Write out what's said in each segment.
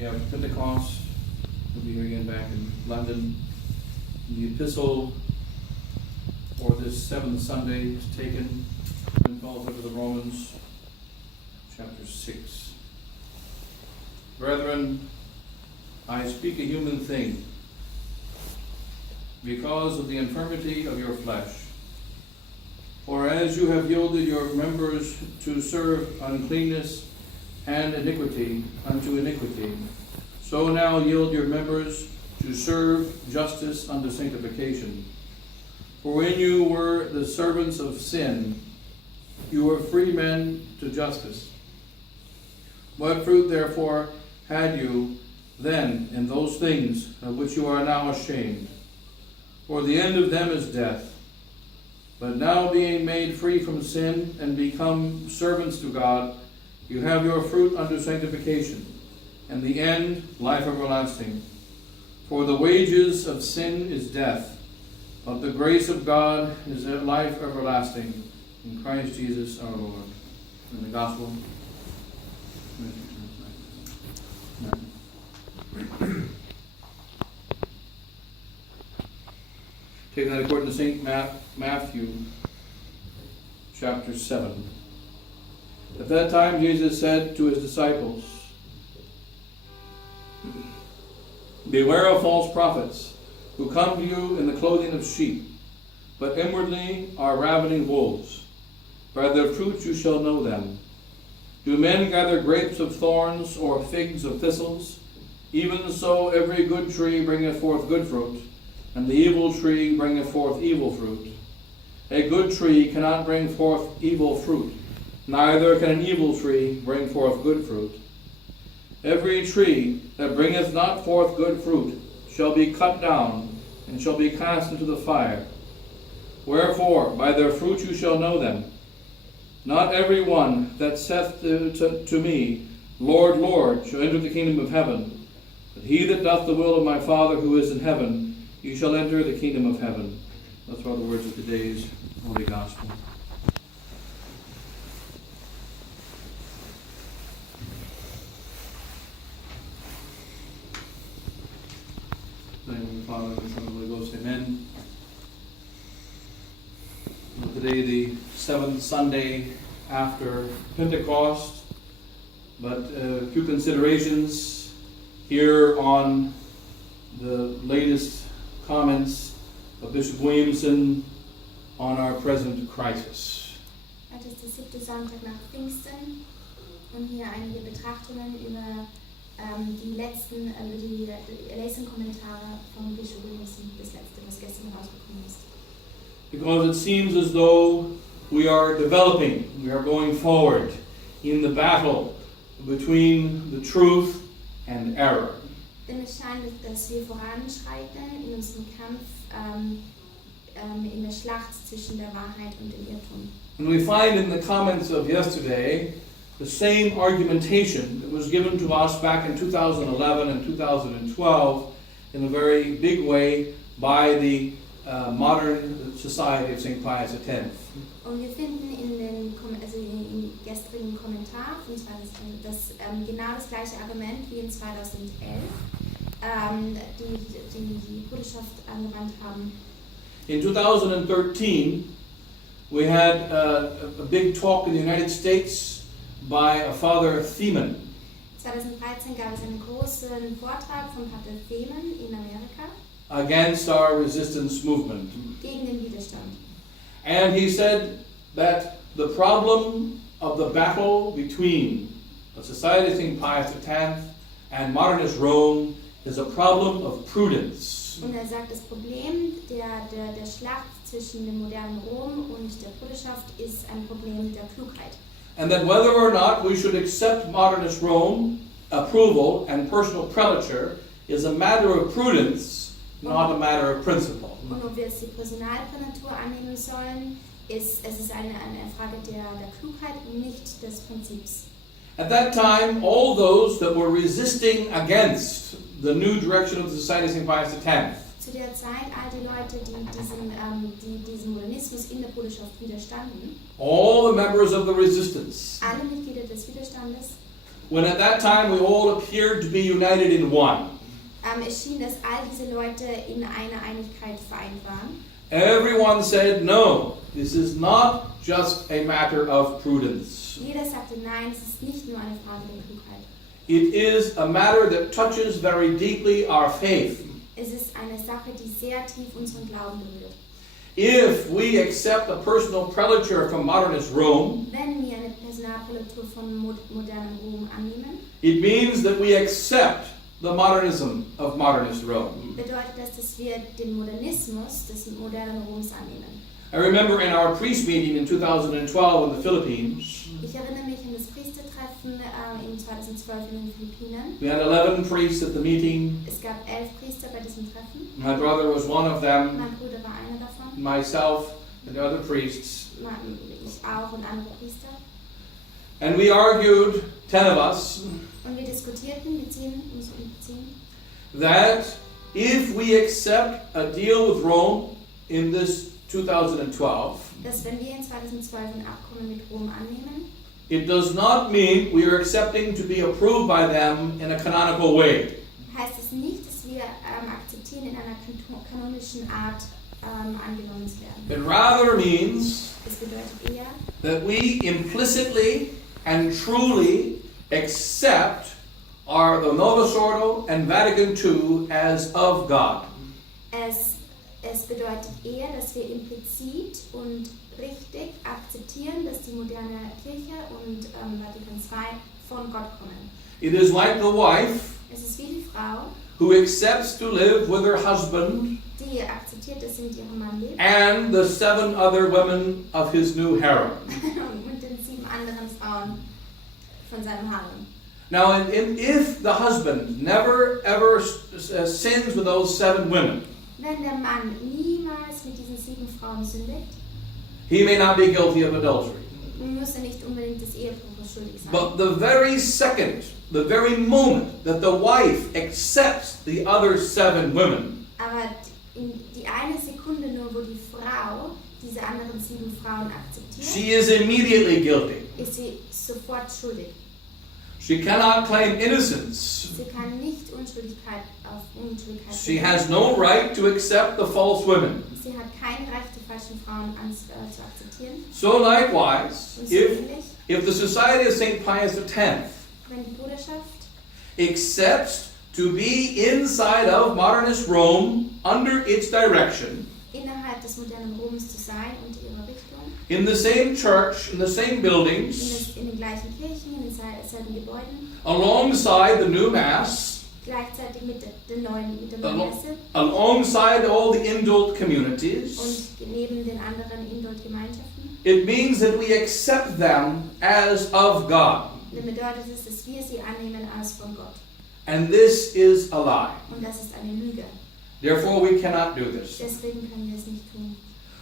you have Pentecost. We'll be here again back in London. The epistle for this seventh Sunday is taken and falls under the Romans chapter 6. Brethren, I speak a human thing because of the infirmity of your flesh. For as you have yielded your members to serve uncleanness and iniquity unto iniquity, so now yield your members to serve justice unto sanctification. For when you were the servants of sin, you were free men to justice. What fruit therefore had you then in those things of which you are now ashamed? For the end of them is death. But now being made free from sin and become servants to God, you have your fruit unto sanctification, and the end life everlasting. For the wages of sin is death, but the grace of God is life everlasting in Christ Jesus our Lord. In the Gospel. Taken that according to St. Matthew, chapter 7. At that time Jesus said to his disciples, beware of false prophets, who come to you in the clothing of sheep, but inwardly are ravening wolves. By their fruits you shall know them. Do men gather grapes of thorns or figs of thistles? Even so every good tree bringeth forth good fruit, and the evil tree bringeth forth evil fruit. A good tree cannot bring forth evil fruit, neither can an evil tree bring forth good fruit. Every tree that bringeth not forth good fruit shall be cut down, and shall be cast into the fire. Wherefore, by their fruit you shall know them. Not every one that saith to me, Lord, Lord, shall enter the kingdom of heaven, but he that doth the will of my Father who is in heaven, you shall enter the kingdom of heaven. Those are the words of today's Holy Gospel. In the name of the Father, and the Son, and the Holy Ghost, amen. Well, today, the seventh Sunday after Pentecost, but a few considerations here on the latest comments of Bishop Williamson on our present crisis. Heute ist der 7. Sonntag nach Pfingsten und hier einige Betrachtungen über die Lesung-Kommentare von Bishop Williamson, das letzte, was gestern rausgekommen ist. Because it seems as though we are developing, we are going forward in the battle between the truth and error. Denn es scheint, dass wir voranschreiten in unserem Kampf in der Schlacht zwischen der Wahrheit und dem Irrtum. And we find in the comments of yesterday the same argumentation that was given to us back in 2011 and 2012 in a very big way by the modern society of St. Pius X. Und wir finden im gestrigen Kommentar von genau das gleiche Argument wie in 2011, die Bruderschaft angewandt haben. In 2013, we had a big talk in the United States by a Father Theman. 2013 gab es einen großen Vortrag von Pater Theman in Amerika against our resistance movement. Gegen den Widerstand. And he said that the problem of the battle between the Society of St. Pius X and modernist Rome is a problem of prudence. Und sagt, das Problem der Schlacht zwischen dem modernen Rom und der Bruderschaft ist ein Problem der Klugheit. And that whether or not we should accept modernist Rome approval and personal prelature is a matter of prudence, not a matter of principle. Und ob wir jetzt die Personalprälatur annehmen sollen, es ist eine Frage der Klugheit und nicht des Prinzips. At that time, all those that were resisting against the new direction of the Society of St. Pius X, zu der Zeit all die Leute, die diesem Modernismus in der Bruderschaft widerstanden, all the members of the resistance, alle Mitglieder des Widerstandes, when at that time we all appeared to be united in one. Es schien, dass all diese Leute in einer Einigkeit vereint waren. Everyone said, no, this is not just a matter of prudence. Jeder sagte, nein, es ist nicht nur eine Frage der Klugheit. It is a matter that touches very deeply our faith. Es ist eine Sache, die sehr tief unseren Glauben berührt. If we accept a personal prelature from modernist Rome, Wenn wir eine Personalprelatur von modernem Rom annehmen, it means that we accept the modernism of modernist Rome. bedeutet das, dass wir den Modernismus des modernen Roms annehmen. I remember in our priest meeting in 2012 in the Philippines, Ich erinnere mich an das Priestertreffen in 2012 in den Philippinen. we had 11 priests at the meeting. Es gab 11 Priester bei diesem Treffen. My brother was one of them, Mein Bruder war einer davon. myself and the other priests. Ich auch und andere Priester. And we argued, 10 of us, Und wir diskutierten, die 10, that if we accept a deal with Rome in this 2012, dass wenn wir in 2012 ein Abkommen mit Rom annehmen, it does not mean we are accepting to be approved by them in a canonical way. heißt es nicht, dass wir akzeptieren, in einer kanonischen Art angenommen zu werden. It rather means Das bedeutet eher, that we implicitly and truly accept the Novus Ordo and Vatican II as of God. es bedeutet eher, dass wir implizit und richtig akzeptieren, dass die moderne Kirche und Vatikan II von Gott kommen. It is like the wife Es ist wie die Frau, who accepts to live with her husband die akzeptiert, dass sie mit ihrem Mann lebt and the 7 other women of his new harem. und den 7 anderen Frauen von seinem Harem. Now, if the husband never ever sins with those 7 women, Wenn der Mann niemals mit diesen 7 Frauen sündigt, he may not be guilty of adultery. muss er nicht unbedingt des Ehebruches schuldig sein. But the very second, the very moment that the wife accepts the other 7 women, Aber in die eine Sekunde nur, wo die Frau diese anderen 7 Frauen akzeptiert, she is immediately guilty. ist sie sofort schuldig. She cannot claim innocence. Sie kann nicht Unschuldigkeit auf Unschuldigkeit She has no right to accept the false women. Sie hat kein Recht, die falschen Frauen zu akzeptieren. So likewise, Und so ähnlich, if the Society of St. Pius X wenn die Bruderschaft accepts to be inside of modernist Rome under its direction, innerhalb des modernen Roms zu sein und ihrer Richtung, in the same church, in the same buildings, in den gleichen Kirchen, in denselben Gebäuden, alongside the new Mass, gleichzeitig mit der neuen Messe alongside all the indult communities, und neben den anderen Indult-Gemeinschaften, it means that we accept them as of God. dann bedeutet es, dass wir sie annehmen als von Gott. And this is a lie. Und das ist eine Lüge. Therefore, we cannot do this. Deswegen können wir es nicht tun.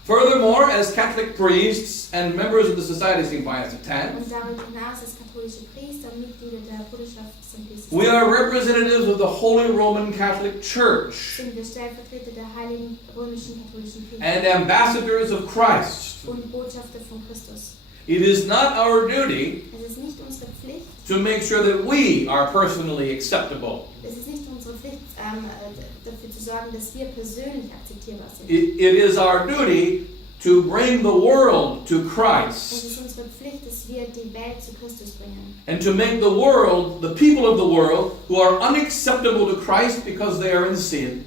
Furthermore, as Catholic priests and members of the Society of St. Pius X, Und darüber hinaus als katholische Priester und Mitglieder der Bruderschaft St. Pius we are representatives of the Holy Roman Catholic Church sind wir Stellvertreter der heiligen römischen katholischen Kirche and ambassadors of Christ. und Botschafter von Christus. It is not our duty Es ist nicht unsere Pflicht, to make sure that we are personally acceptable. es ist nicht unsere Pflicht, dafür zu sorgen, dass wir persönlich akzeptierbar sind. It is our duty to bring the world to Es Christ ist unsere Pflicht, dass wir die Welt zu Christus bringen. and to make the world, the people of the world, who are unacceptable to Christ because they are in sin,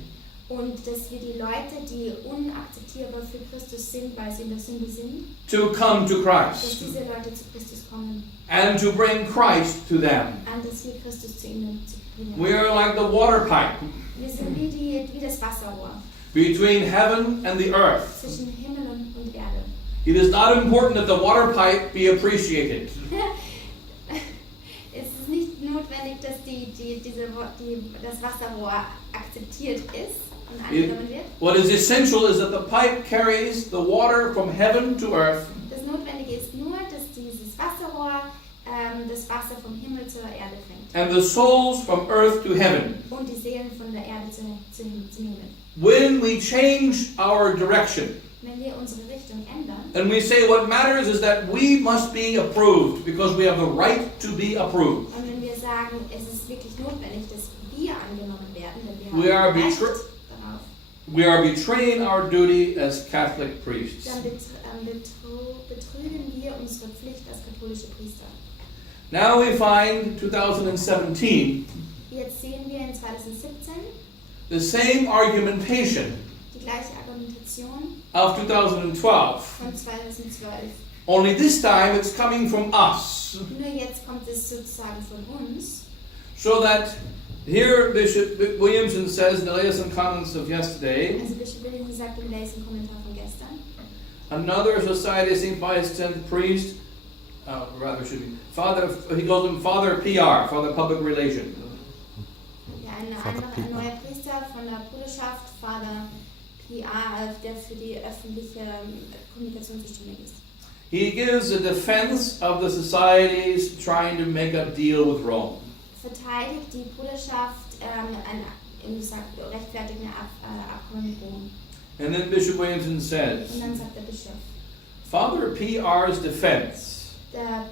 Und dass wir die Leute, die unakzeptierbar für Christus sind, weil sie in der Sünde sind, to come to dass Christ diese Leute zu Christus kommen, and to bring Christ to them. an dass wir Christus zu ihnen zu bringen. We are like the water pipe Wir sind wie das Wasserrohr between heaven and the earth. zwischen Himmel und Erde. It is not important that the water pipe be appreciated. Es ist nicht notwendig, dass das Wasserrohr akzeptiert ist und angenommen wird. What is essential is that the pipe carries the water from heaven to earth Das Notwendige ist nur, dass dieses Wasserrohr das Wasser vom Himmel zur Erde bringt and the souls from earth to heaven. und die Seelen von der Erde zu nehmen. When we change our direction Wenn wir unsere Richtung ändern and we say what matters is that we must be approved because we have the right to be approved, und wenn wir sagen, es ist wirklich notwendig, dass wir angenommen werden, denn wir We are haben Recht betray- darauf. We are betraying our duty as Catholic priests. Dann betrügen wir unsere Pflicht als katholische Priester. Now we find 2017 Jetzt sehen wir in 2017 the same argumentation die gleiche Argumentation of 2012. von 2012. Only this time it's coming from us. Nur jetzt kommt es sozusagen von uns. So that here Bishop Williamson says in the latest comments of yesterday, Also Bishop Williamson sagt im letzten Kommentar von gestern, another Society of St. Pius X priest, Father, he calls him Father PR, Father Public Relation. ja, ein neuer Priester von der Bruderschaft, Father PR, der für die öffentliche Kommunikation zuständig ist. He gives a defense of the societies trying to make a deal with Rome. Verteidigt die Bruderschaft rechtfertigende Abkommen mit Rom. And then Bishop Williamson says, Und dann sagt der Bischof, Father PR's defense der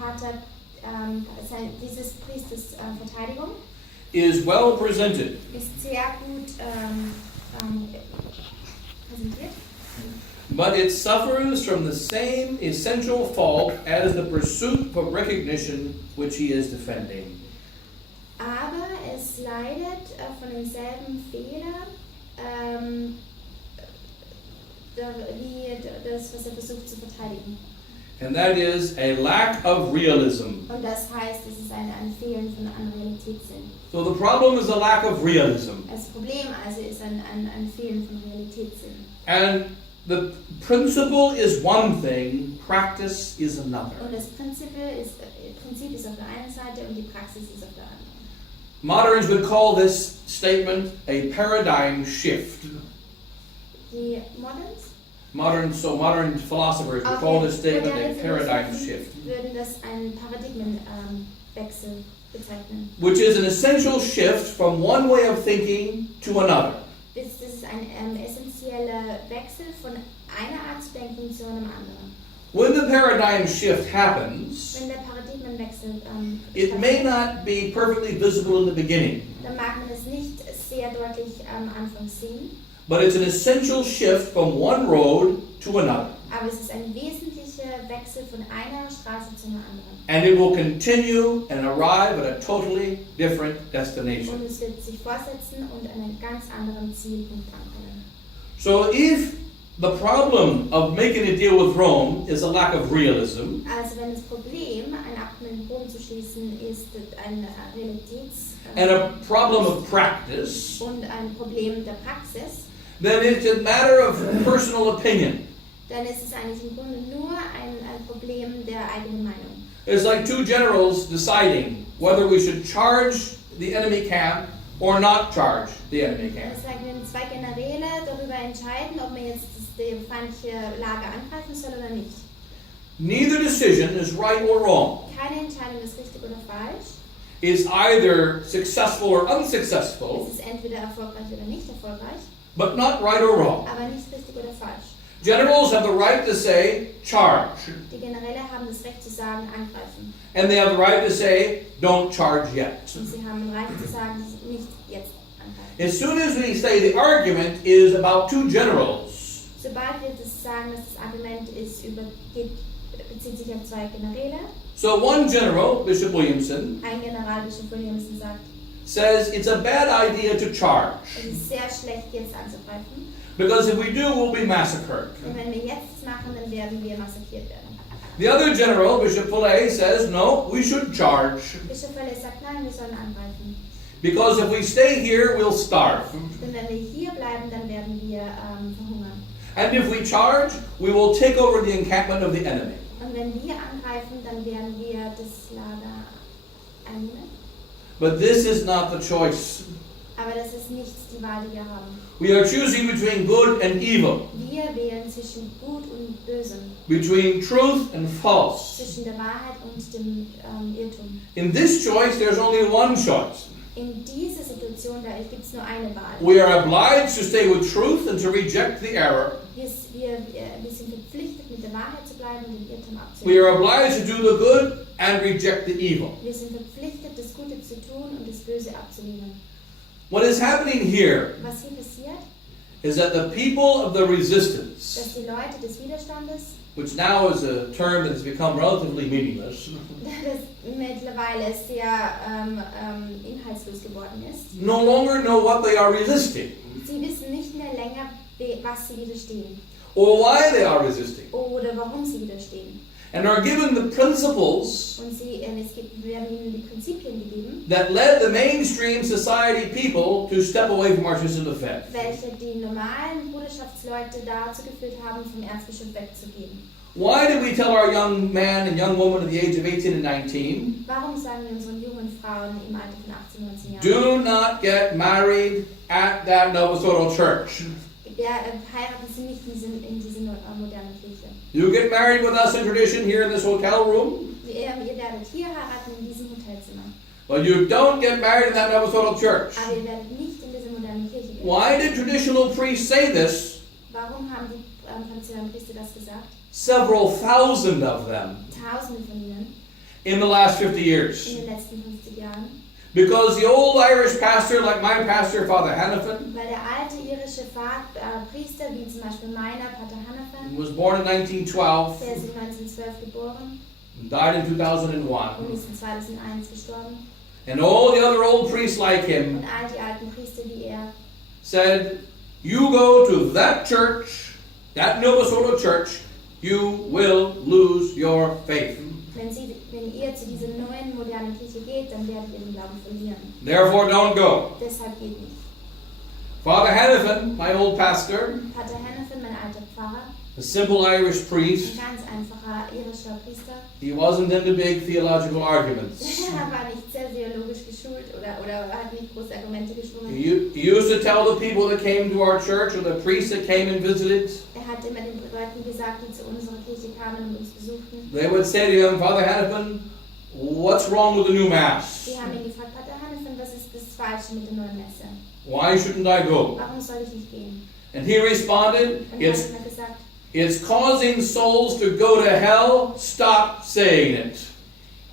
Pater, dieses Priesters Verteidigung is well presented, ist sehr gut präsentiert, but it suffers from the same essential fault as the pursuit of recognition which he is defending. aber es leidet von denselben Fehlern wie das, was er versucht zu verteidigen. And that is a lack of realism. Und das heißt, es ist ein Fehlen von einem Realitätssinn. So the problem is a lack of realism. Das Problem also ist ein Fehlen von Realitätssinn. And the principle is one thing, practice is another. Und das Prinzip ist auf der einen Seite und die Praxis ist auf der anderen. Moderns would call this statement a paradigm shift. Die Moderns? Modern philosophers would call this statement a paradigm shift, würden das einen Paradigmenwechsel bezeichnen. which is an essential shift from one way of thinking to another. Das ist ein essentieller Wechsel von einer Art zu denken zu einem anderen. When the paradigm shift happens, Wenn der Paradigmenwechsel it may not be perfectly visible in the beginning, dann mag man es nicht sehr deutlich am Anfang sehen, but it's an essential shift from one road to another. aber es ist ein wesentlicher Wechsel von einer Straße zu einer anderen. And it will continue and arrive at a totally different Und destination. es wird sich fortsetzen und an einen ganz anderen Zielpunkt ankommen. So if the problem of making a deal with Rome is a lack of realism, Also wenn das Problem, ein Abkommen mit Rom zu schließen, ist ein Realitäts- and a problem of practice, und ein Problem der Praxis, then it's a matter of personal opinion. dann ist es eigentlich im Grunde nur ein Problem der eigenen Meinung. It's like two generals deciding whether we should charge the enemy camp or not charge the enemy camp. Es sagen, wenn zwei Generäle darüber entscheiden, ob man jetzt die feindliche Lager angreifen soll oder nicht. Neither decision is right or wrong. Keine Entscheidung ist richtig oder falsch. It's either successful or unsuccessful, Es ist entweder erfolgreich oder nicht erfolgreich, but not right or wrong. aber nicht richtig oder falsch. Generals have the right to say, charge. Die Generäle haben das Recht zu sagen, angreifen. And they have the right to say, don't charge yet. Und sie haben ein Recht zu sagen, nicht jetzt angreifen. As soon as we say the argument is about two generals, Sobald wir das sagen, dass das Argument bezieht sich auf zwei Generäle, so one general, Bishop Williamson, ein General, Bischof Williamson, sagt, says it's a bad idea to charge, es ist sehr schlecht, jetzt anzugreifen. because if we do, we'll be massacred. Und wenn wir jetzt machen, dann werden wir massakriert werden. The other general, Bishop Fillet, says no, we should charge, Bischof Welle sagt, nein, wir sollen angreifen. because if we stay here, we'll starve. Denn wenn wir hier bleiben, dann werden wir verhungern. And if we charge, we will take over the encampment of the enemy. Und wenn wir angreifen, dann werden wir das Lager einnehmen. But this is not the choice. Aber das ist nicht die Wahl, die wir haben. We are choosing between good and evil, Wir wählen zwischen Gut und Bösem, between truth and false. zwischen der Wahrheit und dem Irrtum. In this choice, there's only one choice. In dieser Situation, da gibt es nur eine Wahl. We are obliged to stay with truth and to reject the error. Wir sind verpflichtet, mit der Wahrheit zu bleiben und den Irrtum We abzulehnen. are obliged to do the good and reject the evil. Wir sind verpflichtet, das Gute zu tun und das Böse abzulehnen. What is happening here Was hier passiert, is that the people of the resistance, dass die Leute des Widerstandes, which now is a term that has become relatively meaningless, das mittlerweile sehr inhaltslos geworden ist, no longer know what they are resisting sie wissen nicht mehr länger, was sie widerstehen or why they are resisting, oder warum sie widerstehen. and are given the principles Und werden ihnen die Prinzipien gegeben, that led the mainstream society people to step away from Archbishop Lefebvre. welche die normalen Bruderschaftsleute dazu geführt haben, vom Erzbischof wegzugehen. Why do we tell our young man and young woman at the age of 18 and 19, Warum sagen wir unseren jungen Frauen im Alter von 18, 19 Jahren, do not get married at that Novosoro church? heiraten Sie nicht in diese modernen Kirche. You get married with us in tradition here in this hotel room, Ihr werdet hier heiraten in diesem Hotelzimmer. but you don't get married in that Novosoro church. Aber ihr werdet nicht in diese moderne Kirche gehen. Why did traditional priests say this? Warum haben die traditionellen Priester das gesagt? Several thousand of them Tausende von ihnen in the last 50 years. in den letzten 50 Jahren. Because the old Irish pastor, like my pastor, Father Hannafin, Weil der alte irische Priester, wie zum Beispiel meiner, Pater Hannafin, was born in 1912 der ist 1912 geboren and died in und 2001. ist in 2001 gestorben. And all the other old priests like him Und all die alten Priester wie er said, you go to that church, that Novosoro church, you will lose your faith. wenn ihr zu dieser neuen modernen Kirche geht, dann werdet ihr den Glauben verlieren. Therefore, don't go. Deshalb geht nicht. Father Hannafin, my old pastor, Pater Hannafin, mein alter Pfarrer, a simple Irish ein priest, ganz einfacher irischer Priester, he wasn't into big theological arguments. er war nicht sehr theologisch geschult oder hat nicht große Argumente geschwungen. He used to tell the people that came to our church or the priests that came and visited, Er hat immer den Leuten gesagt, die zu unserer Kirche kamen und uns besuchten. they would say to him, Father Hannafin, what's wrong with the new Mass? Die haben ihn gefragt, Pater Hannafin, was ist das Falsche mit der neuen Messe? Why shouldn't I go? Warum soll ich nicht gehen? And he responded, Und er hat it's immer gesagt, causing souls to go to hell. Stop saying it.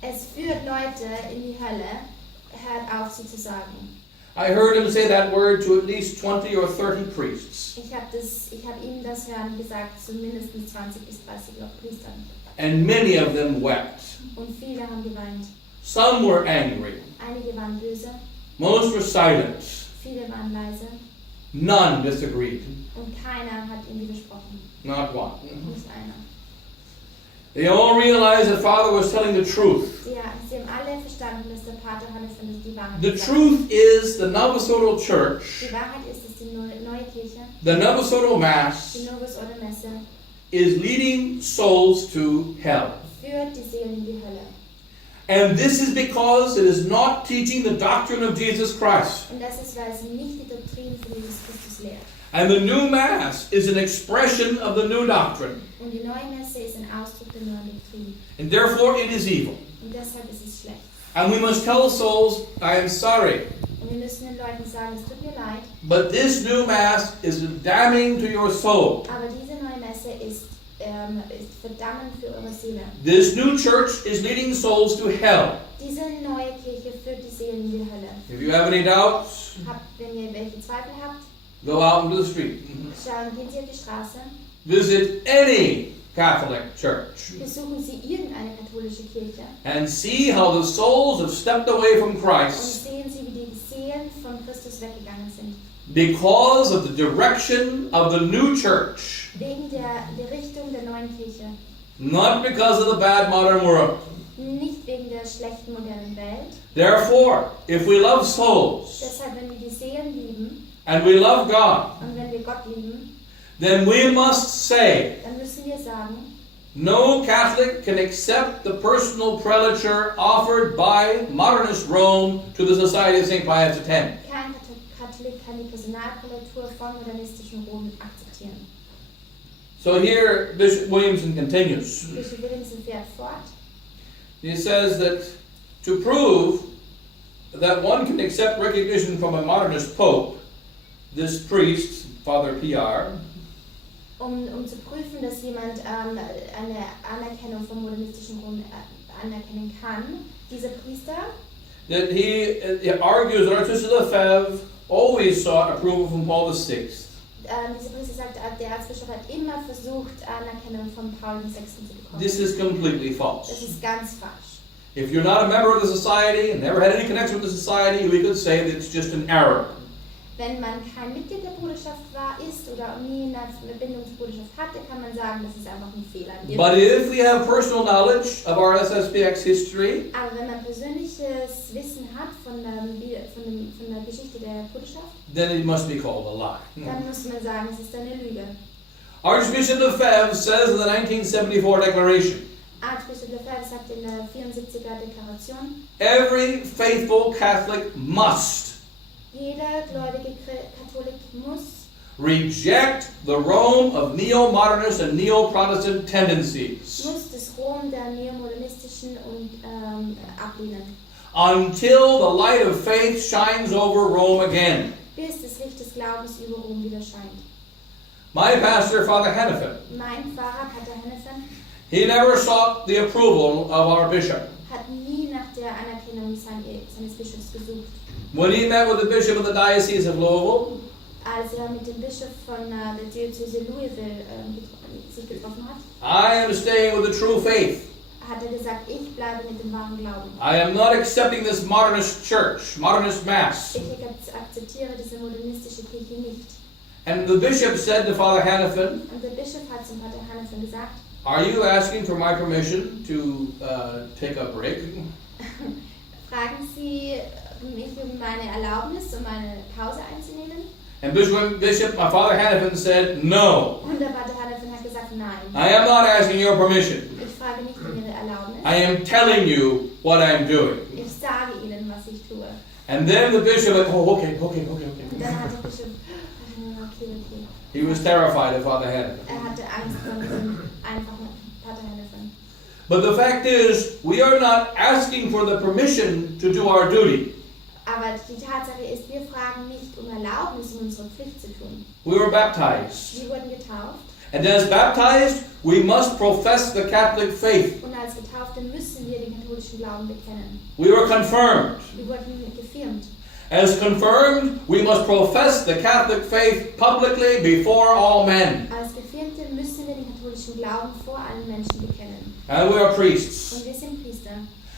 es führt Leute in die Hölle, hört auf sie zu sagen. I heard him say that word to at least 20 or 30 priests. Ich habe ihm das hören gesagt zu mindestens 20 bis 30 Priestern. And many of them wept. Und viele haben geweint. Some were angry. Einige waren böse, Most were silent. viele waren leise None disagreed. und keiner hat ihm widersprochen. Not one. Nicht einer. They all realized that Father was telling the truth. Sie haben alle verstanden, dass der Pater Hannafin die Wahrheit The gesagt truth is the Novosoro Church, Die Wahrheit ist, dass die neue Kirche, the Novosoro Mass, die Novus Ordo Messe, is leading souls to hell. führt die Seelen in die Hölle. And this is because it is not teaching the doctrine of Jesus Christ. Und das ist, weil sie nicht die Doktrin von Jesus Christus lehrt. And the new Mass is an expression of the new doctrine. Und die neue Messe ist ein Ausdruck der neuen Doktrin. And therefore it is evil. Und deshalb ist es schlecht. And we must tell souls, I am sorry, Und wir müssen den Leuten sagen, es tut mir leid, but this new Mass is damning to your soul. aber diese neue Messe ist verdammend für eure Seele. This new church is leading souls to hell. Diese neue Kirche führt die Seelen in die Hölle. If you have any doubts, Wenn ihr welche Zweifel habt, go out into the street. gehen Sie auf die Straße, Visit any Catholic church besuchen Sie irgendeine katholische Kirche and see how the souls have stepped away from und Christ sehen Sie, wie die Seelen von Christus weggegangen sind. because of the direction of the new church, Wegen der Richtung der neuen Kirche. not because of the bad modern world. Nicht wegen der schlechten modernen Welt. Therefore, if we love souls Deshalb, wenn wir die Seelen lieben and we love God, und wenn wir Gott lieben, then we must say, dann müssen wir sagen, no Catholic can accept the personal prelature offered by modernist Rome to the Society of St. Pius X. kein Katholik kann die Personalprelatur von modernistischem Rom akzeptieren. So here Bishop Williamson continues. Bischof Williamson fährt fort. He says that to prove that one can accept recognition from a modernist pope, this priest, Father PR, Um zu prüfen, dass jemand eine Anerkennung vom modernistischen Rom anerkennen kann, dieser Priester, that he argues that Archbishop Lefebvre always sought approval from Paul VI. dieser Priester sagt, der Erzbischof hat immer versucht, Anerkennung von Paul VI. Zu bekommen. This is completely Das false. ist ganz falsch. If you're not a member of the society and never had any connection with the society, we could say that it's just an error. Wenn man kein Mitglied der Bruderschaft ist oder nie eine Bindung zur Bruderschaft hatte, kann man sagen, das ist einfach ein Fehler. But if we have personal knowledge of our SSPX history, Aber wenn man persönliches Wissen hat von der Geschichte der Bruderschaft, then it must be called a lie. dann muss man sagen, es ist eine Lüge. Archbishop Lefebvre says in the 1974 declaration, Erzbischof Pfeiffer sagt in der 74er Deklaration, every faithful Catholic must jeder gläubige Katholik muss reject the Rome of neo-modernist and neo-Protestant tendencies das Rom der neomodernistischen und ablehnen, until the light of faith shines over Rome again. bis das Licht des Glaubens über Rom wieder scheint. My pastor, Father Hennepin, Mein Pfarrer, Pater Hennepin, he never sought the approval of our bishop. hat nie nach der Anerkennung seines Bischofs gesucht. When he met with the bishop of the Diocese of Louisville, Als mit dem Bischof von der Diözese Louisville sich getroffen hat, I am staying with the true faith. hat gesagt, ich bleibe mit dem wahren Glauben. I am not accepting this modernist church, modernist mass. Ich akzeptiere diese modernistische Kirche nicht. And the bishop said to Father Hennepin, Und der Bischof hat zum Pater Hennepin gesagt, are you asking for my permission to take a break? fragen Sie mich um meine Erlaubnis, um eine Pause einzunehmen? And my Father Hennepin said, no. Und der Pater Hennepin hat gesagt, nein. I am not asking your permission. Ich frage nicht um Ihre Erlaubnis. I am telling you what I'm doing. Ich sage Ihnen, was ich tue. And then the bishop went, oh, okay. Und dann hat der Bischof, okay. He was terrified of Father Hennepin. Hatte Angst vor diesem einfachen Pater Hennepin. But the fact is, we are not asking for the permission to do our duty. Aber die Tatsache ist, wir fragen nicht um Erlaubnis, um unsere Pflicht zu tun. We were baptized. Wir wurden getauft. And as baptized, we must profess the Catholic faith. Und als Getaufte müssen wir den katholischen Glauben bekennen. We were confirmed. Wir wurden gefirmt. As confirmed, we must profess the Catholic faith publicly before all men. Als Gefirmte müssen wir den katholischen Glauben vor allen Menschen bekennen. And we are priests. Und wir sind Priester.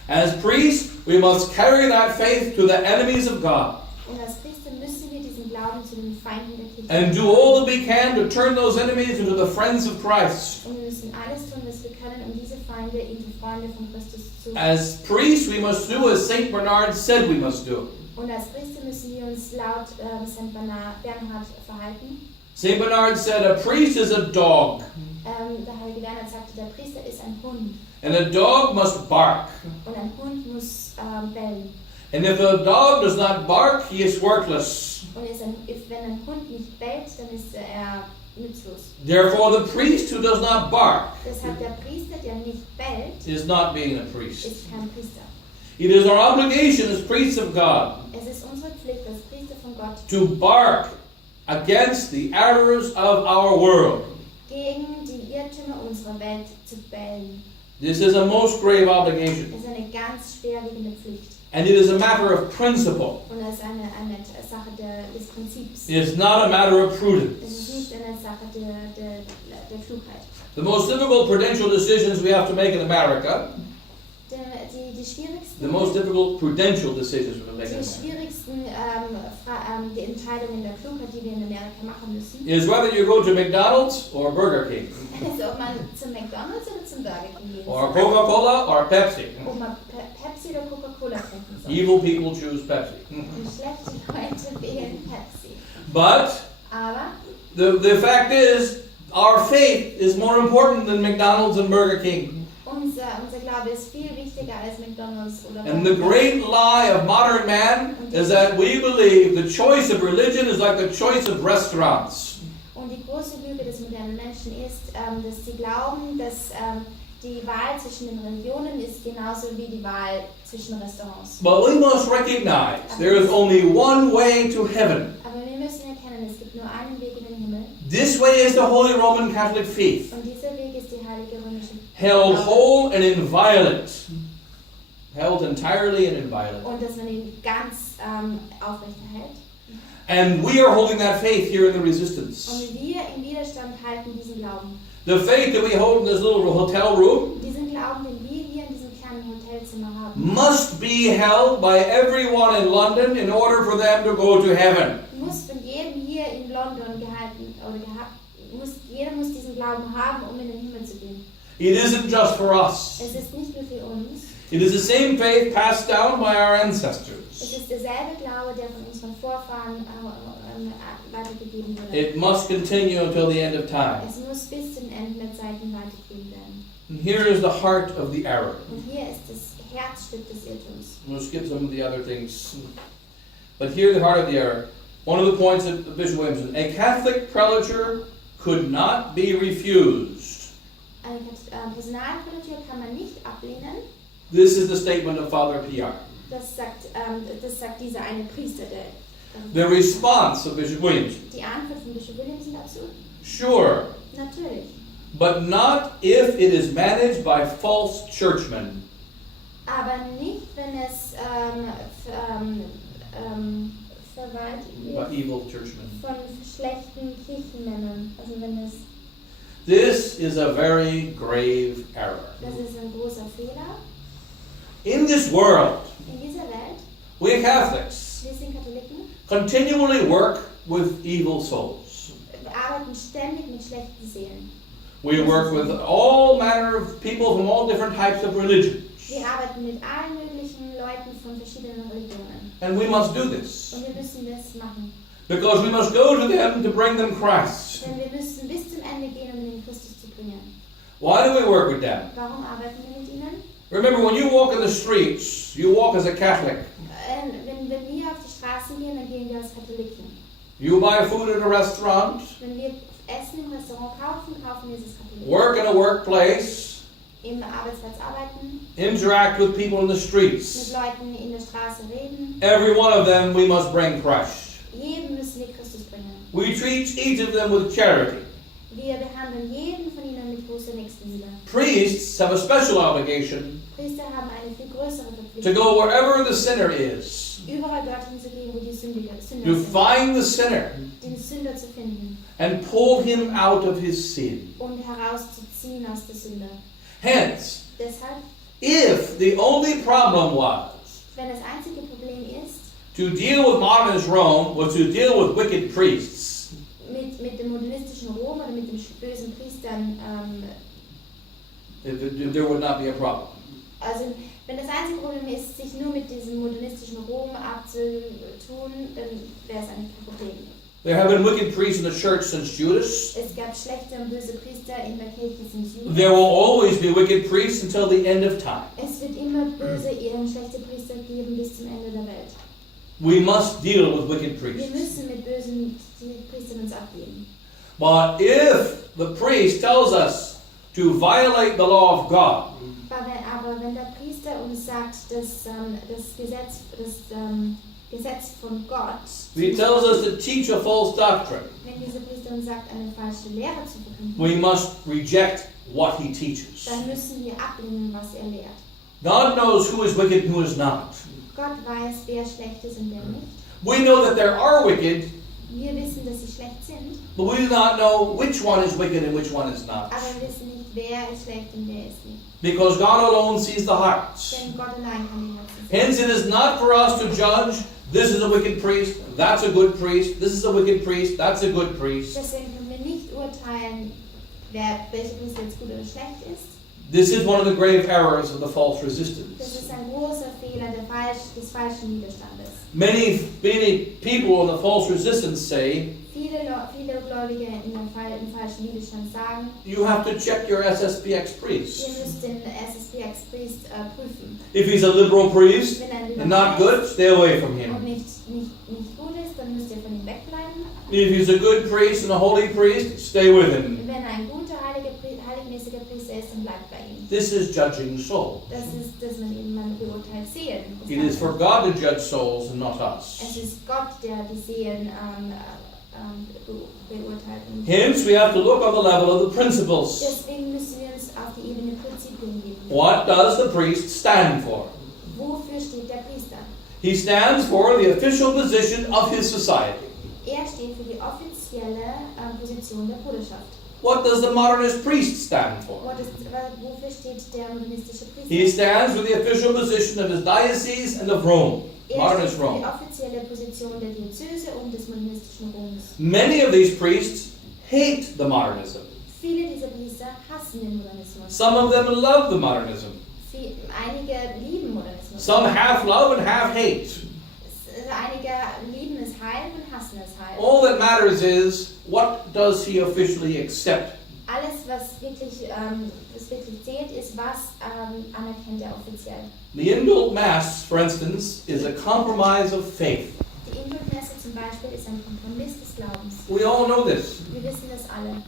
As priests, we must carry that faith to the enemies of God. Und als Priester müssen wir diesen Glauben zu den Feinden der Kirche And do all that we can to turn those enemies into the friends of Christ. Und wir müssen alles tun, was wir können, um diese Feinde in die Freunde von Christus zu As priests, we must do as St. Bernard said we must do. Und als Priester müssen wir uns laut St. Bernhard verhalten. St. Bernard said, a priest is a dog, Der heilige Bernhard sagte, der Priester ist ein Hund. and a dog must bark. Und ein Hund muss bellen. And if a dog does not bark, he is worthless. Und wenn ein Hund nicht bellt, dann ist er nutzlos. Therefore, the priest who does not bark Deshalb der Priester, der nicht bellt, is not being a priest. ist kein Priester. It is our obligation as priests of God Es ist unsere Pflicht als Priester von Gott, to bark against the errors of our world. gegen die Irrtümer unserer Welt zu bellen. This is a most grave obligation, Es ist eine ganz schwerwiegende Pflicht. and it is a matter of principle. Und es ist eine Sache des Prinzips. It is not a matter of Es ist prudence. nicht eine Sache der Klugheit. The most difficult prudential decisions we have to make in America, Die schwierigsten, the most difficult prudential decisions we have to make in die America, schwierigsten die Entscheidungen der Klugheit, die wir in Amerika machen müssen, is whether you go to McDonald's or Burger King, ist, ob man zum McDonald's oder zum Burger King gehen or soll. Coca-Cola or Pepsi. Ob man Pepsi oder Coca-Cola trinken soll. Evil people choose Pepsi. Und schlechte Leute wählen Pepsi. But Aber the fact is, our faith is more important than McDonald's and Burger King. unser Glaube ist viel wichtiger als McDonald's oder And the great lie of modern man is that we believe the choice of religion is like the choice of restaurants. Und die große Lüge des modernen Menschen ist, dass sie glauben, dass die Wahl zwischen den Religionen ist genauso wie die Wahl zwischen Restaurants. But we must recognize there is only one way to heaven. Aber wir müssen erkennen, es gibt nur einen Weg in den Himmel. This way is the Holy Roman Catholic faith, Und dieser Weg ist die heilige römische held Glaube, whole and inviolate held entirely and inviolate. und dass man ihn ganz aufrechterhält. And we are holding that faith here in the resistance. Und wir im Widerstand halten diesen Glauben. The faith that we hold in this little hotel room Diesen Glauben, den wir hier in diesem kleinen Hotelzimmer haben, must be held by everyone in London in order for them to go to heaven. muss von jedem hier in London gehalten oder jeder muss diesen Glauben haben, um in den Himmel zu gehen. It isn't just for us. Es ist nicht nur für uns. It is the same faith passed down by our Es ancestors. ist derselbe Glaube, der von unseren Vorfahren weitergegeben wurde. It must continue until the end of time. Es muss bis zum Ende der Zeiten weitergegeben werden. And here is the heart of the error. Und hier ist das Herzstück des Irrtums. We'll skip some of the other things. But here, the heart of the error. One of the points that Bishop Williamson, a Catholic prelature could not be refused. Eine Personalprelatur kann man nicht ablehnen. This is the statement of Father Pierre. Das sagt dieser eine Priester. The response of Bishop Williamson. Die Antwort von Bishop Williamson dazu? Sure, Natürlich. but not if it is managed by false churchmen. Aber nicht, wenn es verwaltet By wird evil churchmen. von schlechten Kirchenmännern. Also wenn es, This is a very grave error. das ist ein großer Fehler. In this world, In dieser Welt, we Catholics wir sind Katholiken, continually work with evil souls. wir arbeiten ständig mit schlechten Seelen. We work with all manner of people from all different types of religions. Wir arbeiten mit allen möglichen Leuten von verschiedenen Religionen. And we must do this. Und wir müssen das machen. Because we must go to them to bring them Christ. Denn wir müssen bis zum Ende gehen, um den Christus zu bringen. Why do we work with them? Warum arbeiten wir mit ihnen? Remember, when you walk in the streets, you walk as a Catholic. Wenn wir auf die Straßen gehen, dann gehen wir als Katholiken. You buy food at a restaurant, Wenn wir Essen im Restaurant kaufen, kaufen wir es als Katholiken. work in a workplace, Im Arbeitsplatz arbeiten, interact with people in the mit streets. Leuten in der Straße reden. Every one of them we must bring Christ. Jedem müssen wir Christus bringen. We treat each of them with charity. Wir behandeln jeden von ihnen mit großer Nächstenliebe. Priests have a special obligation Priester haben eine viel größere to Verpflichtung, go wherever the sinner is, überall dorthin zu gehen, wo die Sünder to sind, find the sinner den Sünder zu finden and pull him out of his sin. und herauszuziehen aus der Sünde. Hence, Deshalb, if the only problem was wenn das einzige Problem ist, to deal with modernist Rome was to deal with wicked priests, mit dem modernistischen Rom oder mit den bösen Priestern, there would not be a problem. also wenn das einzige Problem ist, sich nur mit diesem modernistischen Rom abzutun, dann wäre es eigentlich kein Problem. There have been wicked priests in the church since Judas. Es gab schlechte und böse Priester in der Kirche zum Judas. There will always be wicked priests until the end of time. Es wird immer böse und schlechte Priester geben bis zum Ende der Welt. We must deal with wicked Wir priests. müssen mit bösen Priestern uns abgeben. But if the priest tells us to violate the law of God, Aber wenn der Priester uns sagt, dass das Gesetz von Gott, if he tells us to teach a false doctrine, wenn dieser Priester uns sagt, eine falsche Lehre zu verkünden, we must reject what he teaches. dann müssen wir ablehnen, was er lehrt. God knows who is wicked and who is not. Gott weiß, wer schlecht ist und wer nicht. We know that there are wicked, Wir wissen, dass sie schlecht sind, but we do not know which one is wicked and which one is not. aber wir wissen nicht, wer ist schlecht und wer ist nicht. Because God alone sees the hearts. Denn Gott allein kann die Herzen sehen. Hence, it is not for us to judge, this is a wicked priest, that's a good priest, this is a wicked priest, that's a good priest. Deswegen können wir nicht urteilen, welcher Priester jetzt gut oder schlecht ist. This is one of the grave errors of the false Das resistance. ist ein großer Fehler des falschen Widerstandes. Many people in the false resistance say, Viele Gläubige im falschen Widerstand sagen, you have to check your SSPX priest. ihr müsst den SSPX-Priest prüfen. If he's a liberal priest Wenn er and not good, stay away from und him. nicht gut ist, dann müsst ihr von ihm wegbleiben. If he's a good priest and a holy priest, stay with him. Wenn er ein guter, heiligmäßiger Priester ist, dann bleibt bei ihm. This is judging souls. Das ist, dass man beurteilt Seelen. It is for God to judge souls and not us. Es ist Gott, der die Seelen beurteilt. Hence, we have to look on the level of the principles. Deswegen müssen wir uns auf die Ebene Prinzipien geben. What does the priest stand for? Wofür steht der Priester? He stands for the official position of his society. Er steht für die offizielle Position der Bruderschaft. What does the modernist priest stand for? Wofür steht der modernistische Priester? He stands for the official position of his diocese and of Rome, Er steht modernist für Rome. die offizielle Position der Diözese und des modernistischen Roms. Many of these priests hate the modernism. Viele dieser Priester hassen den Modernismus. Some of them love the modernism. Einige lieben Modernismus. Some half love and half hate. Einige lieben es heil und hassen es heil. All that matters is, what does he officially accept? Alles, was wirklich zählt, ist, was anerkennt er offiziell. The indult mass, for instance, is a compromise of faith. Die Indult-Messe zum Beispiel ist ein Kompromiss des Glaubens. We all know this. Wir wissen das alle.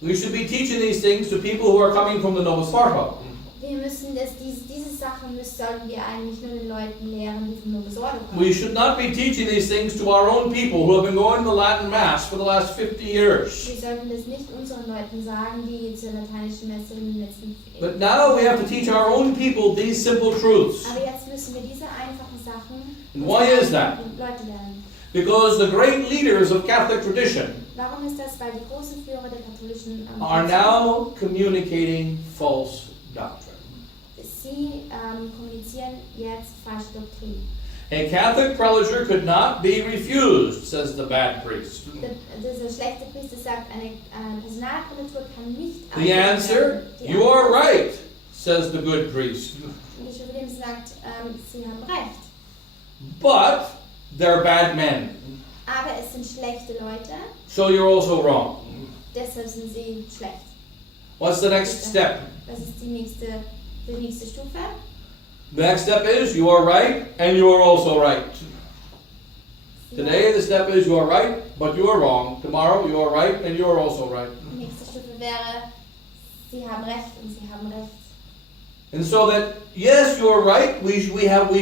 We should be teaching these things to people who are coming from the Novus Ordo. Wir müssen diese Sachen sollten wir eigentlich nur den Leuten lehren, die vom Novus Ordo kommen. We should not be teaching these things to our own people who have been going to the Latin Mass for the last 50 years. Wir sollten das nicht unseren Leuten sagen, die zur lateinischen Messe in den letzten But now we have to teach our own people these simple truths. Aber jetzt müssen wir diese einfachen Sachen And why is that? Leute lernen. Because the great leaders of Catholic tradition Warum ist das? Weil die großen Führer der katholischen are now communicating false doctrine. Sie kommunizieren jetzt falsche Doktrin. A Catholic prelature could not be refused, says the bad priest. Dieser schlechte Priester sagt, eine Personalprelatur kann nicht The answer, you are right, says the good priest. Und die Schöpferin sagt, sie haben recht. But they're bad men, Aber es sind schlechte Leute, so you're also wrong. deshalb sind sie schlecht. What's the next step? Was ist die nächste Stufe? The next step is you are right and you are also right. Today the step is you are right, but you are wrong. Tomorrow you are right and you are also right. Die nächste Stufe wäre, sie haben recht und sie haben recht. And so that, yes, you are right, we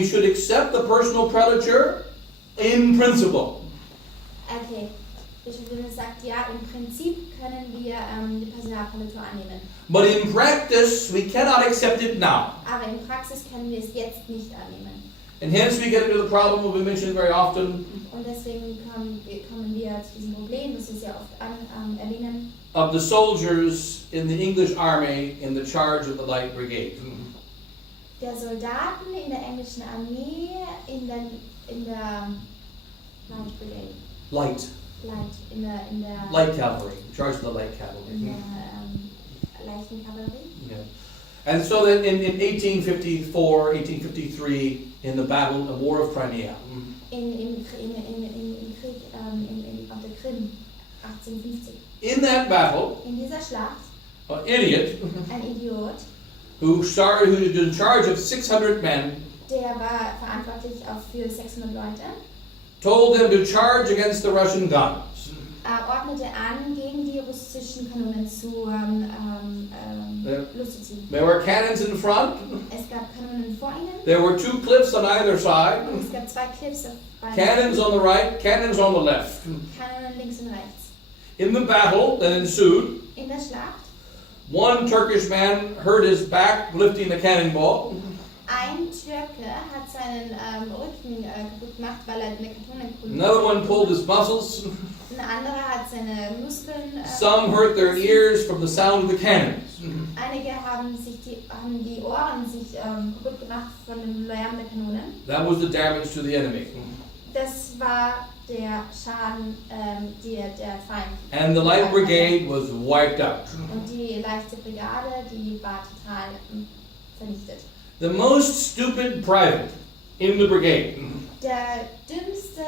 should accept the personal prelature in principle. Okay, die Schöpferin sagt, ja, im Prinzip können wir die Personalprelatur annehmen. But in practice, we cannot accept it now. Aber in Praxis können wir es jetzt nicht annehmen. And hence we get into the problem that we mentioned very often Und deswegen kommen wir zu diesem Problem, das wir sehr oft erwähnen, of the soldiers in the English army in the charge of the Light Brigade. der Soldaten in der englischen Armee in der Light Brigade. Light In der cavalry, in charge of the light cavalry. in der leichten Kavallerie. Yeah. And so that in 1854, 1853, in the battle, the War of Crimea, Im Krieg auf der Krim 1850. in that battle, In dieser Schlacht, an idiot ein Idiot, who was in charge of 600 men, der war verantwortlich auch für 600 Leute, told them to charge against the Russian guns. ordnete an, gegen die russischen Kanonen zu loszuziehen. There were cannons in front. Es gab Kanonen vor ihnen, There were two cliffs on either side. und es gab zwei Cliffs auf beiden Cannons on the right, cannons on the left. Kanonen links und rechts. In the battle that ensued, In der Schlacht, one Turkish man hurt his back lifting the cannonball. ein Türke hat seinen Rücken kaputt gemacht, weil er eine Kanone Another one pulled his muscles. Ein anderer hat seine Muskeln. Some hurt their ears from the sound of the cannons. Einige haben die Ohren kaputt gemacht von dem Lärm der Kanonen. That was the damage to the enemy. Das war der Schaden, der Feind. And the Light Brigade was wiped out. Und die leichte Brigade, die war total vernichtet. The most stupid private in the brigade Der dümmste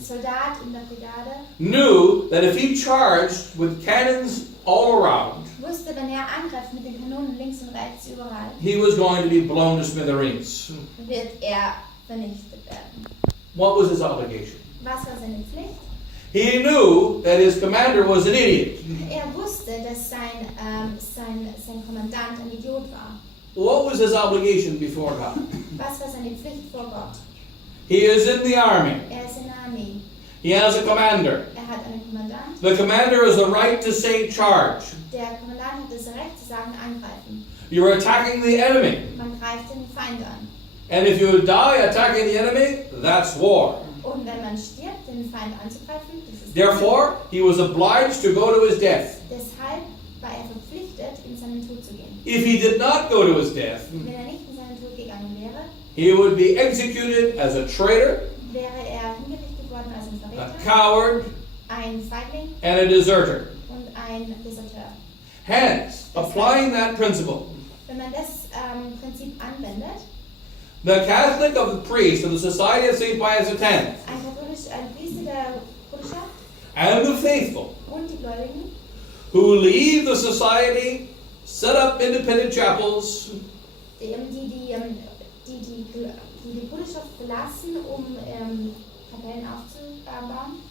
Soldat in der Brigade knew that if he charged with cannons all around, wusste, wenn er angreift mit den Kanonen links und rechts überall, he was going to be blown to smithereens. wird er vernichtet werden. What was his obligation? Was war seine Pflicht? He knew that his commander was an idiot. Er wusste, dass sein Kommandant ein Idiot war. What was his obligation before God? Was war seine Pflicht vor Gott? He is in the army. Er ist in der Armee. He has a commander. Er hat einen Kommandant. The commander has the right to say charge. Der Kommandant hat das Recht zu sagen, angreifen. You're attacking the enemy. Man greift den Feind an. And if you die attacking the enemy, that's war. Und wenn man stirbt, den Feind anzugreifen, das ist Therefore, he was obliged to go to his death. deshalb war er verpflichtet, in seinen Tod zu gehen. If he did not go to his death, Wenn er nicht in seinen Tod gegangen wäre, he would be executed as a traitor, wäre er hingerichtet worden als ein a Verräter, coward, ein Feigling and a deserter. und ein Deserteur. Hence, applying that principle, Wenn man das Prinzip anwendet, the Catholic of the priest of the Society of St. Pius X ein Priester der Bruderschaft and the faithful und die Gläubigen, who leave the society, set up independent chapels, die Bruderschaft verlassen, um Kapellen aufzubauen,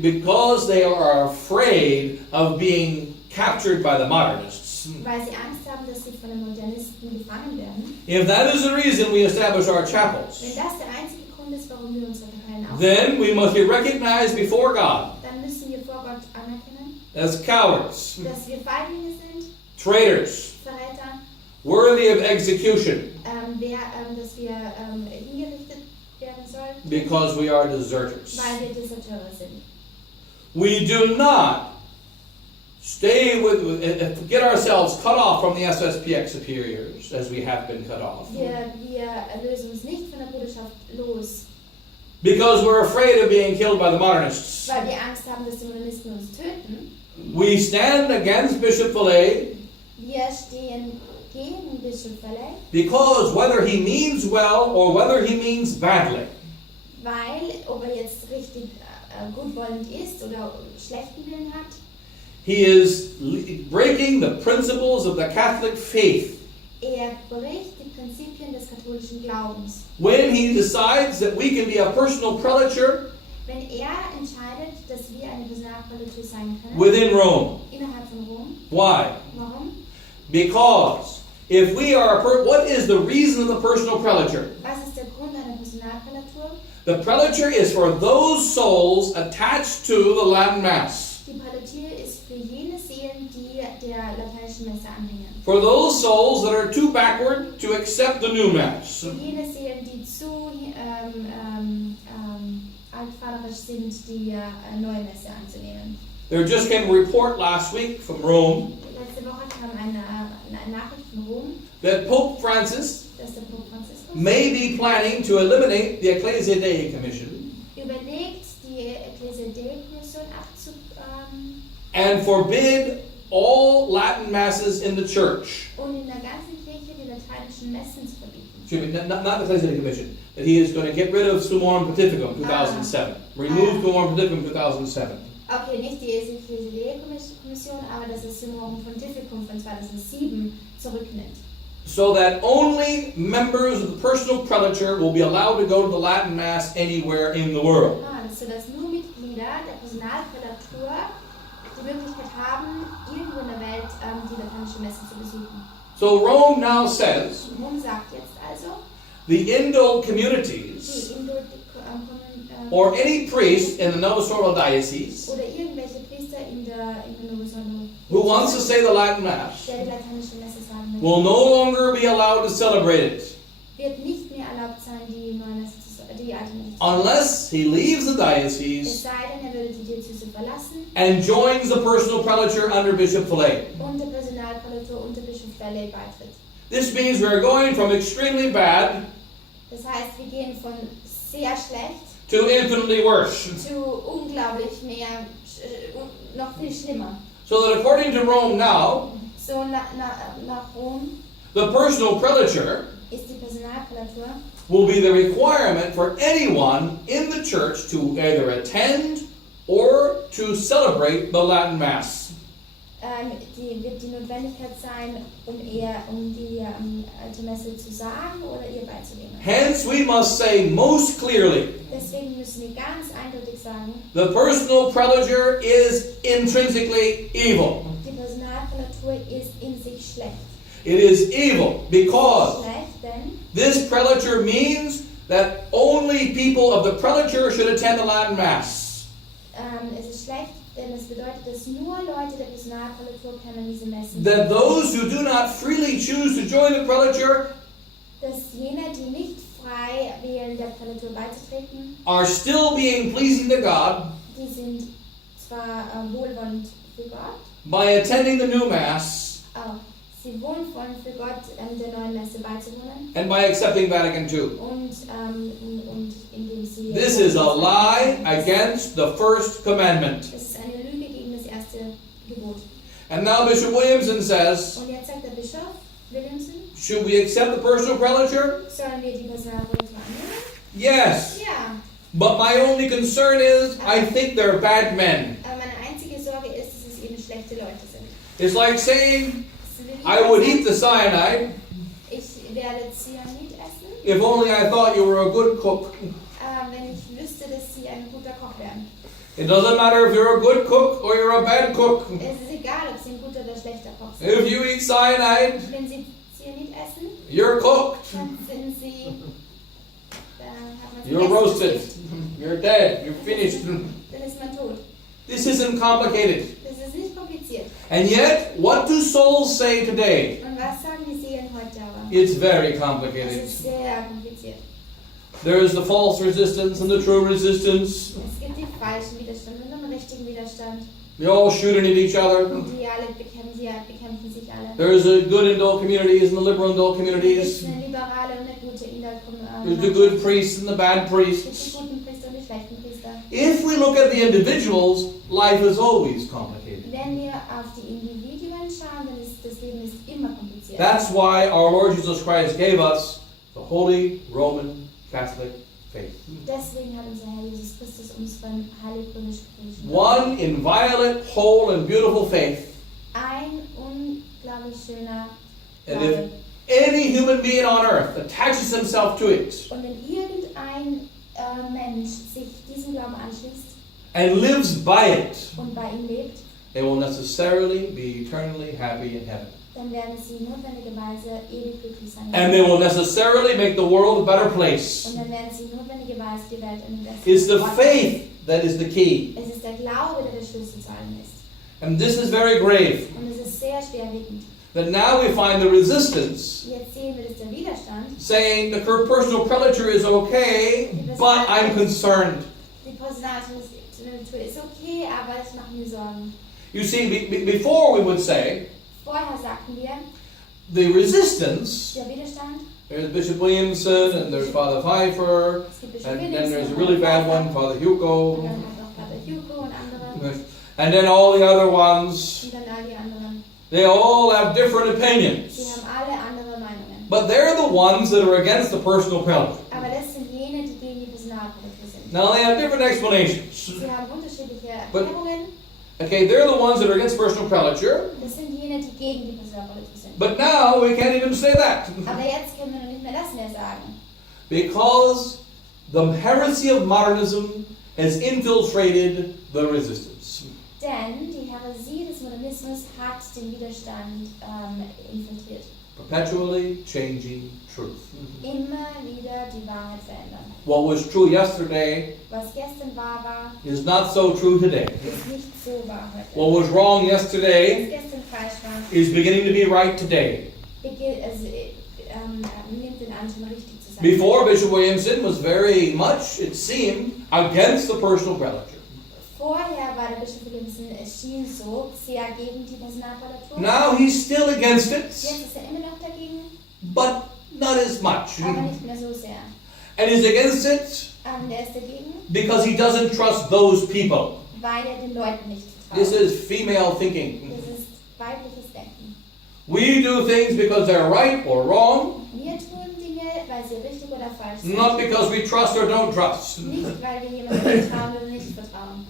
because they are afraid of being captured by the modernists. weil sie Angst haben, dass sie von den Modernisten gefangen werden. If that is the reason we establish our chapels, Wenn das der einzige Grund ist, warum wir unsere Kapellen aufbauen, then we must be recognized before God dann müssen wir vor Gott anerkennen, as cowards, dass wir Feiglinge sind, traitors, Verräter, worthy of execution, dass wir hingerichtet werden sollen, because we are deserters. weil wir Deserteure sind. We do not get ourselves cut off from the SSPX superiors, as we have been cut off, Wir lösen uns nicht von der Bruderschaft los, because we're afraid of being killed by the modernists. weil wir Angst haben, dass die Modernisten uns töten. We stand against Bishop Vallée Wir stehen gegen Bischof Vallée, because whether he means well or whether he means badly, weil, ob er jetzt richtig gutwollend ist oder schlechten Willen hat, he is breaking the principles of the Catholic faith er bricht die Prinzipien des katholischen Glaubens. when he decides that we can be a personal prelature Wenn er entscheidet, dass wir eine Personalprelatur sein können, within Rome. innerhalb von Rom. Why? Warum? Because if we are what is the reason of the personal prelature? Was ist der Grund einer Personalprelatur? The prelature is for those souls attached to the Latin Mass. Die Prelatur ist für jene Seelen, die der lateinischen Messe anhängen. For those souls that are too backward to accept the new Mass. Für jene Seelen, die zu altvaterisch sind, die neue Messe anzunehmen. There just came a report last week from Rome Letzte Woche kam eine Nachricht von Rom, that Pope Francis dass der Papst Franziskus may be planning to eliminate the Ecclesia Dei Commission überlegt, die Ecclesia Dei Kommission and forbid all Latin Masses in the church. und in der ganzen Kirche die lateinischen Messen zu verbieten. Excuse me, not the Ecclesia Dei Commission. That he is going to get rid of Summorum Pontificum 2007. Remove Summorum Pontificum 2007. Okay, nicht die Ecclesia Dei Kommission, aber das ist Summorum Pontificum von 2007 zurücknimmt. So that only members of the personal prelature will be allowed to go to the Latin Mass anywhere in the world. Sodass nur Mitglieder der Personalprelatur die Möglichkeit haben, irgendwo in der Welt die lateinische Messe zu besuchen. So Rome now says Rom sagt jetzt also, the indult die communities oder or any priest in the Novosoro Diocese irgendwelche Priester in der Novosoro, who wants to say the Latin Mass der die lateinische Messe sagen möchte, will no longer be allowed to celebrate it wird nicht mehr erlaubt sein, die neue Messe die alte Messe zu sagen. unless he leaves the Es diocese sei denn, er würde die Diözese verlassen and joins the personal prelature under Bishop Vallée. und der Personalprelatur unter Bischof Vallée beitritt. This means we are going from extremely bad Das heißt, wir gehen von sehr schlecht to infinitely worse. zu unglaublich mehr, noch viel schlimmer. So that according to Rome now, So nach Rom the personal prelature ist die Personalprelatur will be the requirement for anyone in the church to either attend or to celebrate the Latin Mass. wird die Notwendigkeit sein, um die alte Messe zu sagen oder ihr beizunehmen. Hence, we must say most clearly, Deswegen müssen wir ganz eindeutig sagen, the personal prelature is intrinsically evil. die Personalprelatur ist in sich schlecht. It is evil because Schlecht, denn this prelature means that only people of the prelature should attend the Latin Mass. es ist schlecht, denn es bedeutet, dass nur Leute der Personalprelatur können diese Messen. That those who do not freely choose to join the prelature Dass jene, die nicht frei wählen, der Prelatur beizutreten. are still being pleasing to God Die sind zwar wohlwollend für Gott, by attending the new Mass sie wohlwollen für Gott der neuen Messe beizuwohnen and by accepting Vatican II. und indem sie... This is a lie against the first commandment. Es ist eine Lüge gegen das erste Gebot. And now Bishop Williamson says, Und jetzt sagt der Bischof Williamson, should we accept the personal prelature? sollen wir die Personalprelatur annehmen? Yes. Ja. But my only concern is, I think they're bad men. Aber meine einzige Sorge ist, dass es eben schlechte Leute sind. It's like saying, Es ist wie I would eat the cyanide ich werde Cyanid essen, if only I thought you were a good cook. wenn ich wüsste, dass sie ein guter Koch wären. It doesn't matter if you're a good cook or you're a bad cook. Es ist egal, ob sie ein guter oder schlechter Koch sind. If you eat cyanide, Wenn sie Cyanid essen, you're cooked. dann sind sie... Dann hat man You're vergessen, roasted. das Gift. You're dead. You're finished. Dann ist man tot. This isn't complicated. Das ist nicht kompliziert. And yet, what do souls say today? Und was sagen die Seelen heute aber? It's very Es complicated. ist sehr kompliziert. There is the false resistance and the true resistance. Es gibt den falschen Widerstand und den richtigen Widerstand. They're all shooting at each other. Die alle bekämpfen sich alle. There's a good in adult communities and the liberal in adult Es communities. gibt eine liberale und eine gute in der There's the good priests and the bad Es gibt priests. die guten Priester und die schlechten Priester. If we look at the individuals, life is always complicated. Wenn wir auf die Individuen schauen, dann ist das Leben ist immer kompliziert. That's why our Lord Jesus Christ gave us the Holy Roman Catholic faith. Deswegen hat unser Herr Jesus Christus uns beim heilig-römisch-katholischen One inviolate, whole, and beautiful faith. ein unglaublich schöner And Glaube. if any human being on earth attaches himself to it Und wenn irgendein Mensch sich diesem Glauben anschließt and lives by it, und bei ihm lebt, they will necessarily be eternally happy in heaven. dann werden sie notwendigerweise ewig glücklich sein. And they will necessarily make the world a better place. Und dann werden sie notwendigerweise die Welt ein It's the besseres Ort faith that is the key. machen. Es ist der Glaube, der der Schlüssel zu allem ist. And this is very grave. Und es ist sehr schwerwiegend. That now we find the resistance Jetzt sehen wir, dass der Widerstand, saying the personal prelature is okay, but I'm concerned. die Personalnatur ist okay, aber ich mache mir Sorgen. You see, before we would say Vorher sagten wir, the resistance, der Widerstand, there's Bishop Williamson and there's Father Pfeiffer, es gibt Bischof and then Williamson there's a und really bad Pfeiffer, one, Father und Hugo, dann hat noch Pater Hugo und andere, and then all the other ones. und dann all die anderen. They all have different Sie opinions. haben alle andere Meinungen. But they're the ones that are against the personal prelature. Aber das sind jene, die gegen die Personalpolitik sind. Now they have different explanations. Sie haben unterschiedliche But- Erklärungen. Okay, they're the ones that are against personal prelature. Das sind jene, die gegen die Personalpolitik sind. But now we can't even say that. Aber jetzt können wir noch nicht mehr das mehr sagen. Because the heresy of modernism has infiltrated the resistance. Denn die Häresie des Modernismus hat den Widerstand infiltriert. Perpetually changing truth. Immer wieder die Wahrheit verändern. What was true yesterday Was gestern wahr war, is not so true today. ist nicht so wahr heute. What was wrong Was yesterday gestern falsch war, is beginning to be right today. nimmt den Anschein richtig zu sein. Before, Bishop Williamson was very much, it seemed, against the personal prelature. Vorher war der Bischof Williamson, es schien so, sehr gegen die Personalpolitik. Now he's still against it, Jetzt ist er immer noch dagegen, but not as much. aber nicht mehr so sehr. And he's against it Der ist dagegen, because he doesn't trust those people. weil er den Leuten nicht This vertraut. is female thinking. Das ist weibliches Denken. We do things because they're right or wrong, Wir tun Dinge, weil sie richtig oder falsch sind. not because we trust or don't trust. Nicht, weil wir jemandem vertrauen oder nicht vertrauen.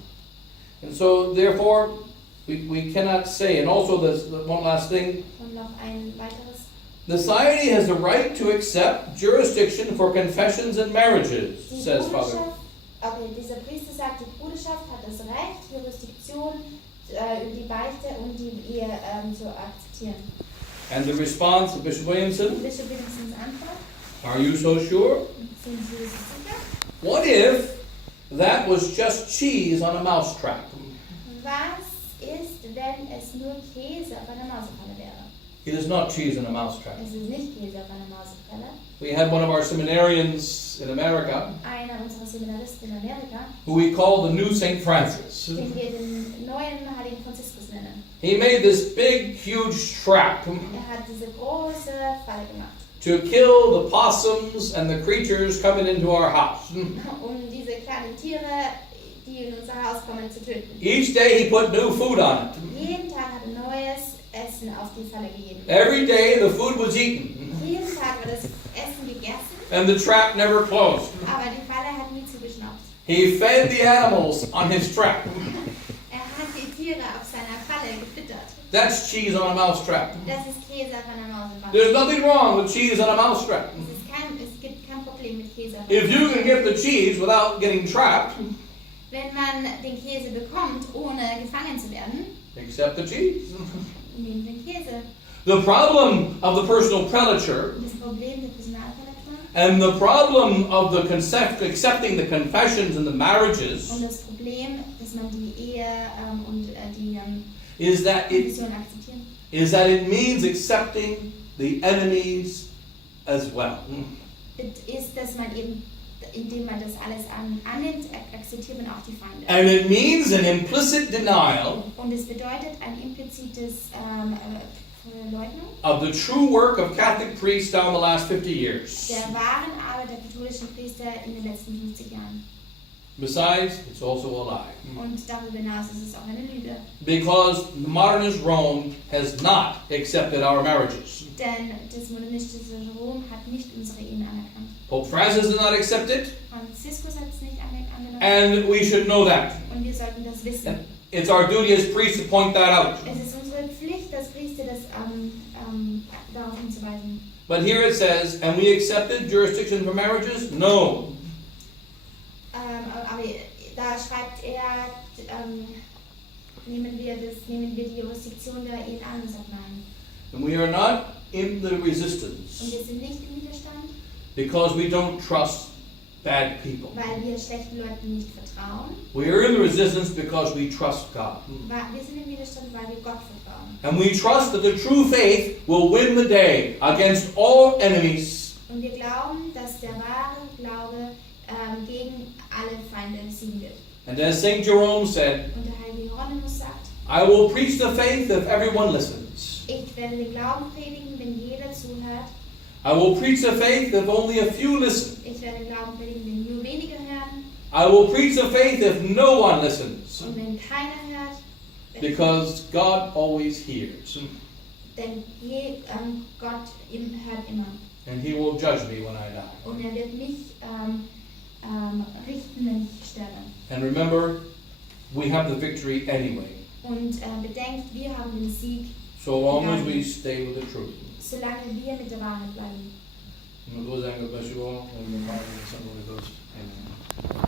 And so, therefore, we cannot say. And also, there's one last thing. Und noch ein weiteres. The society has the right to accept jurisdiction for confessions and marriages, Die says Father. Bruderschaft, okay, dieser Priester sagt, die Bruderschaft hat das Recht, Jurisdiktion über die Beichte und die Ehe zu akzeptieren. And the response of Bishop Williamson, Bischof Williamsons Antwort, are you so sure? sind Sie sich sicher? What if that was just cheese on a mousetrap? Was ist, wenn es nur Käse auf einer Mausefalle wäre? It is not cheese in a mousetrap. Es ist nicht Käse auf einer Mausefalle. We had one of our seminarians in America Einer unserer Seminaristen in Amerika, who we call the new St. Francis. den wir den neuen Heiligen Franziskus nennen. He made this big, huge trap Hat diese große Falle gemacht, to kill the possums and the creatures coming into our house. diese kleinen Tiere, die in unser Haus kommen, zu töten. Each day he put new food on it. Jeden Tag hat er neues Essen auf die Falle gegeben. Every day the food was eaten Jeden Tag wird das Essen gegessen, and the trap never closed. aber die Falle hat nie zugeschnappt. He fed the animals on his trap. Hat die Tiere auf seiner Falle gefüttert. That's cheese on a mouse trap. Das ist Käse auf einer Mausefalle. There's nothing wrong with cheese on a mouse trap. Es gibt kein Problem mit Käse. If you can get the cheese without getting trapped, Wenn man den Käse bekommt, ohne gefangen zu werden, accept the cheese. nehmt den Käse. The problem of the personal prelature Das Problem der Personalverletzung and the problem of the accepting the confessions and the marriages und das Problem, dass man die Ehe und die is that Konfession akzeptieren, it means accepting the enemies as well. ist, dass man eben, indem man das alles annimmt, akzeptiert man auch die Feinde. And it means an implicit denial Und es bedeutet ein implizites Verleugnung of the true work of Catholic priests down the last 50 years. der wahren Arbeit der katholischen Priester in den letzten 50 Jahren. Besides, it's also a lie. Und darüber hinaus ist es auch eine Lüge. Because the modernist Rome has not accepted our marriages. Denn das modernistische Rom hat nicht unsere Ehen anerkannt. Pope Francis did not accept it, Franziskus hat es nicht anerkannt. and we should know that. Und wir sollten das wissen. It's our duty as priests to point that out. Es ist unsere Pflicht als Priester, das darauf hinzuweisen. But here it says, and we accepted jurisdiction for marriages? No. Aber da schreibt er, nehmen wir die Jurisdiktion der Ehen an und sagt nein. And we are not in the Und resistance wir sind nicht im Widerstand, because we don't trust bad people. weil wir schlechten Leuten nicht vertrauen. We are in the resistance because we trust God. Wir sind im Widerstand, weil wir Gott vertrauen. And we trust that the true faith will win the day against all enemies. Und wir glauben, dass der wahre Glaube gegen alle Feinde siegen wird. And as St. Jerome said, Und der heilige Hieronymus sagt, I will preach the faith if everyone listens. ich werde den Glauben predigen, wenn jeder zuhört. I will preach the faith if only a few listen. Ich werde den Glauben predigen, wenn nur wenige hören. I will preach the faith if no one listens. Und wenn keiner hört, Because God always hears. denn Gott hört immer. And He will judge me when I die. Und er wird mich richten, wenn ich sterbe. And remember, we have the victory anyway. Und bedenkt, wir haben den Sieg, So long as we stay with the truth. solange wir mit der Wahrheit bleiben. And God bless you all. And the Father and the Son and the Holy Ghost. Amen.